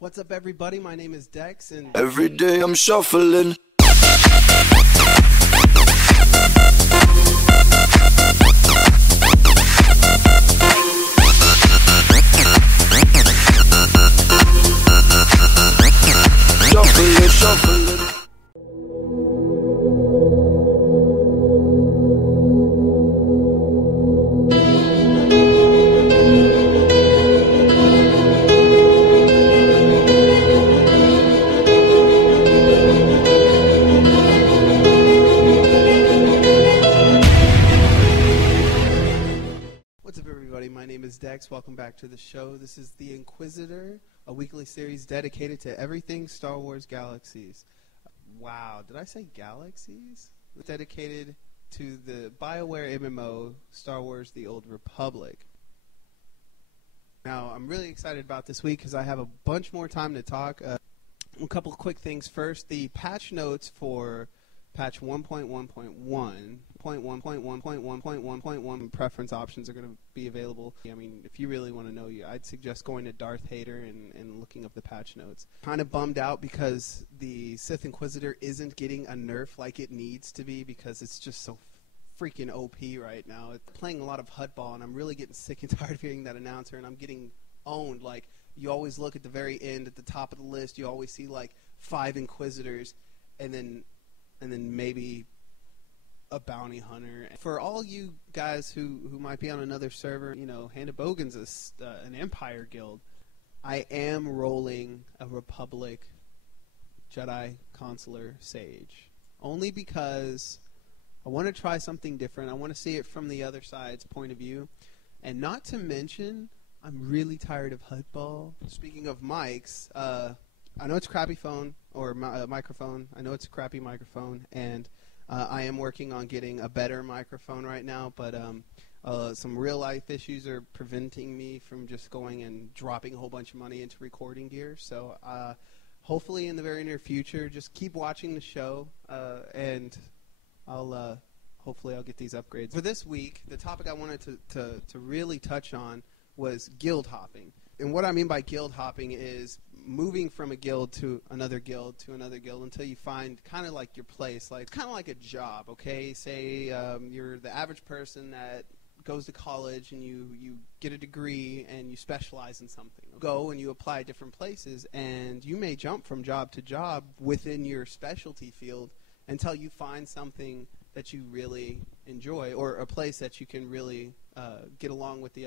What's up, everybody? My name is Dex, and every day I'm shuffling. Shuffling. what's up, everybody? My name is Dex. Welcome back to the show. This is the Inquisitor, a weekly series dedicated to everything Star Wars Galaxies. Wow, did I say galaxies? Dedicated to the BioWare MMO, Star Wars The Old Republic. Now, I'm really excited about this week because I have a bunch more time to talk. A couple quick things. First, the patch notes for patch 1.1.1.1.1.1.1.1.1 preference options are going to be available. I mean, if you really want to know, I'd suggest going to Darth Hater and looking up the patch notes. Kind of bummed out because the Sith Inquisitor isn't getting a nerf like it needs to be because it's just so freaking OP right now. It's playing a lot of HUD ball, and I'm really getting sick and tired of hearing that announcer, and I'm getting owned. Like, you always look at the very end, at the top of the list, you always see like 5 Inquisitors, and then maybe a bounty hunter. For all you guys who might be on another server, you know, Hand of Bogan's an Empire guild. I am rolling a Republic Jedi Consular Sage. Only because I want to try something different. I want to see it from the other side's point of view. And not to mention, I'm really tired of HUD ball. Speaking of mics, I know it's a crappy phone or microphone. I know it's a crappy microphone, and I am working on getting a better microphone right now, but some real-life issues are preventing me from just going and dropping a whole bunch of money into recording gear. So hopefully in the very near future, just keep watching the show, and hopefully I'll get these upgrades. For this week, the topic I wanted to really touch on was guild hopping. And what I mean by guild hopping is moving from a guild to another guild until you find kind of like your place. Like, it's kind of like a job, okay? Say you're the average person that goes to college and you get a degree and you specialize in something. Go and you apply at different places, and you may jump from job to job within your specialty field until you find something that you really enjoy, or a place that you can really get along with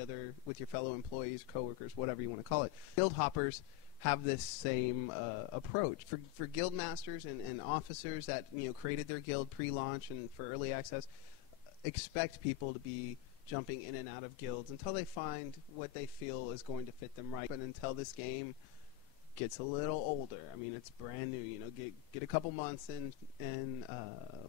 with your fellow employees, coworkers, whatever you want to call it. Guild hoppers have this same approach. For guild masters and officers that created their guild pre-launch and for early access, expect people to be jumping in and out of guilds until they find what they feel is going to fit them right. But until this game gets a little older, I mean, it's brand new. Get a couple months in,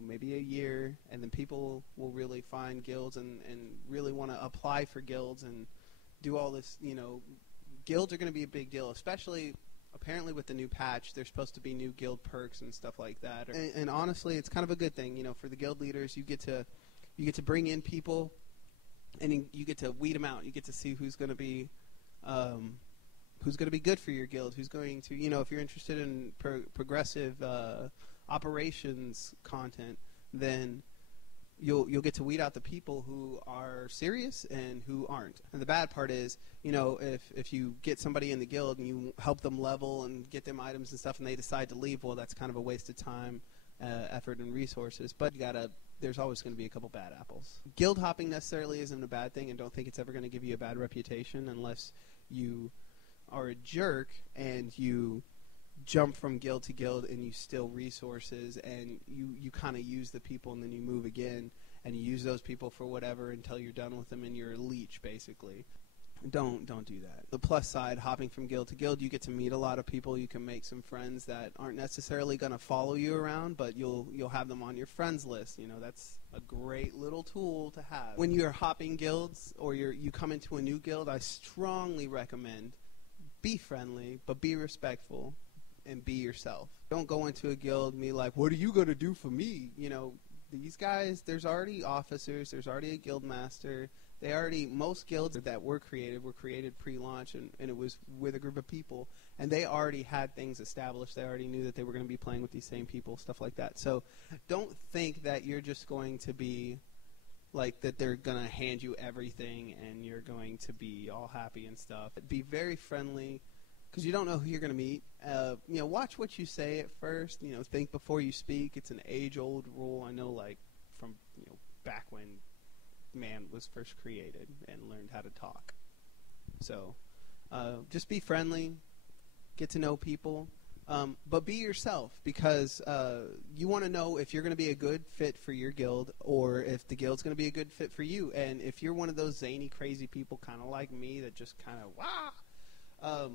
maybe a year, and then people will really find guilds and really want to apply for guilds and do all this. Guilds are going to be a big deal, especially apparently with the new patch. There's supposed to be new guild perks and stuff like that. And honestly, it's kind of a good thing. For the guild leaders, you get to bring in people, and you get to weed them out. You get to see who's going to be good for your guild, who's going to, if you're interested in progressive operations content, then you'll get to weed out the people who are serious and who aren't. And the bad part is, if you get somebody in the guild and you help them level and get them items and stuff, and they decide to leave, well, that's kind of a waste of time, effort, and resources. But there's always going to be a couple bad apples. Guild hopping necessarily isn't a bad thing, and don't think it's ever going to give you a bad reputation unless you are a jerk and you jump from guild to guild and you steal resources and you kind of use the people and then you move again and you use those people for whatever until you're done with them and you're a leech, basically. Don't do that. The plus side, hopping from guild to guild, you get to meet a lot of people. You can make some friends that aren't necessarily going to follow you around, but you'll have them on your friends list. That's a great little tool to have. When you're hopping guilds or you come into a new guild, I strongly recommend be friendly, but be respectful and be yourself. Don't go into a guild and be like, what are you going to do for me? These guys, there's already officers, there's already a guild master. Most guilds that were created pre-launch, and it was with a group of people, and they already had things established. They already knew that they were going to be playing with these same people, stuff like that. So don't think that you're just going to be like that they're going to hand you everything and you're going to be all happy and stuff. Be very friendly because you don't know who you're going to meet. Watch what you say at first. Think before you speak. It's an age-old rule. I know, like, from, back when man was first created and learned how to talk. So just be friendly, get to know people, but be yourself, because you want to know if you're going to be a good fit for your guild or if the guild's going to be a good fit for you. And if you're one of those zany, crazy people kind of like me that just kind of,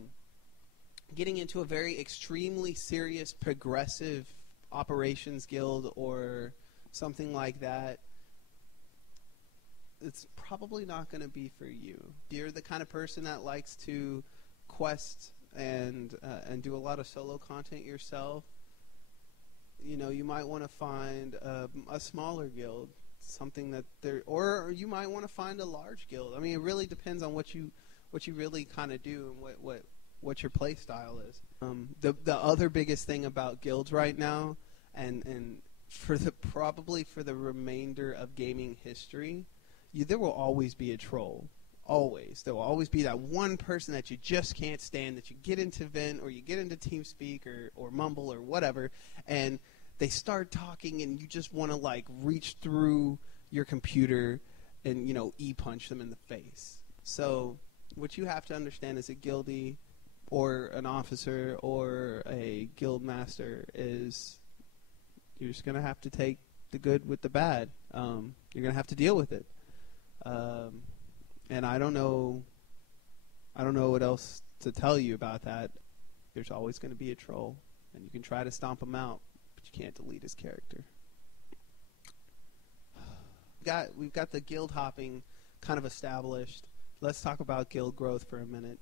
getting into a very extremely serious, progressive operations guild or something like that, it's probably not going to be for you. You're the kind of person that likes to quest and do a lot of solo content yourself. You might want to find a smaller guild, something that or you might want to find a large guild. I mean, it really depends on what you really kind of do and what your play style is. The other biggest thing about guilds right now, and for the remainder of gaming history, there will always be a troll. Always. There will always be that one person that you just can't stand, that you get into Vent or you get into TeamSpeak or Mumble or whatever, and they start talking and you just want to, like, reach through your computer and, E-punch them in the face. So what you have to understand as a guildie or an officer or a guild master is you're just going to have to take the good with the bad. You're going to have to deal with it. And I don't know what else to tell you about that. There's always going to be a troll, and you can try to stomp him out, but you can't delete his character. We've got the guild hopping kind of established. Let's talk about guild growth for a minute.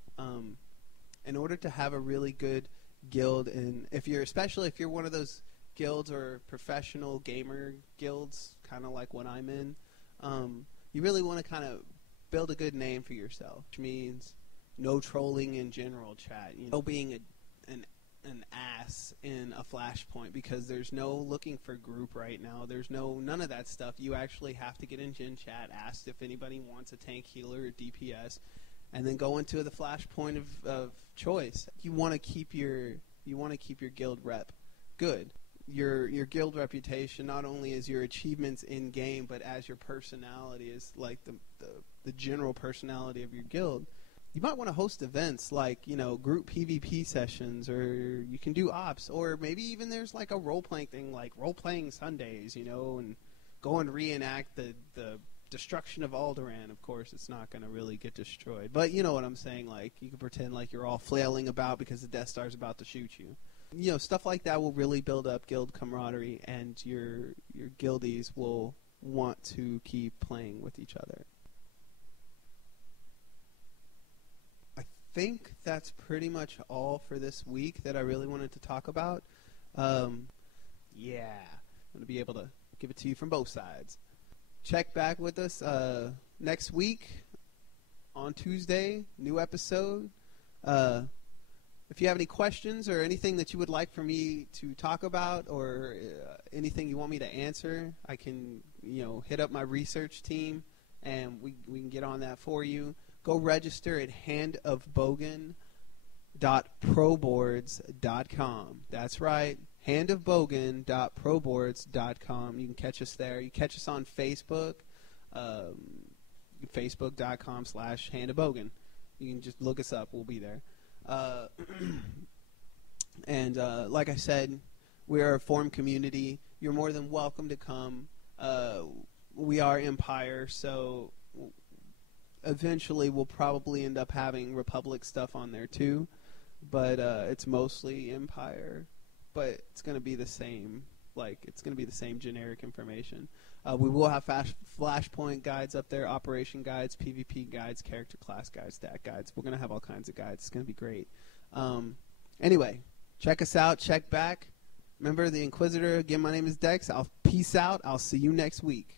In order to have a really good guild, and especially if you're one of those guilds or professional gamer guilds, kind of like what I'm in, you really want to kind of build a good name for yourself, which means no trolling in general chat. No being an ass in a flashpoint, because there's no looking for group right now. There's none of that stuff. You actually have to get in gen chat, ask if anybody wants a tank, healer, or DPS, and then go into the flashpoint of choice. You want to keep your guild rep good. Your guild reputation not only is your achievements in game, but as your personality is like the general personality of your guild. You might want to host events like, group PvP sessions, or you can do ops, or maybe even there's like a role-playing thing like role-playing Sundays, and go and reenact the destruction of Alderaan. Of course, it's not going to really get destroyed, but you know what I'm saying, like you can pretend like you're all flailing about because the Death Star's about to shoot you. Stuff like that will really build up guild camaraderie, and your guildies will want to keep playing with each other. I think that's pretty much all for this week that I really wanted to talk about. I'm going to be able to give it to you from both sides. Check back with us next week on Tuesday, new episode. If you have any questions or anything that you would like for me to talk about, or anything you want me to answer, I can, hit up my research team and we can get on that for you. Go register at handofbogan.proboards.com. That's right, handofbogan.proboards.com. You can catch us there. You catch us on Facebook, facebook.com/handofbogan. You can just look us up. We'll be there. And like I said, we are a forum community. You're more than welcome to come. We are Empire, so eventually we'll probably end up having Republic stuff on there too, but it's mostly Empire. But it's going to be the same. It's going to be the same generic information. We will have flashpoint guides up there, operation guides, PvP guides, character class guides, stat guides. We're going to have all kinds of guides. It's going to be great. Anyway, check us out. Check back. Remember the Inquisitor. Again, my name is Dex. Peace out. I'll see you next week.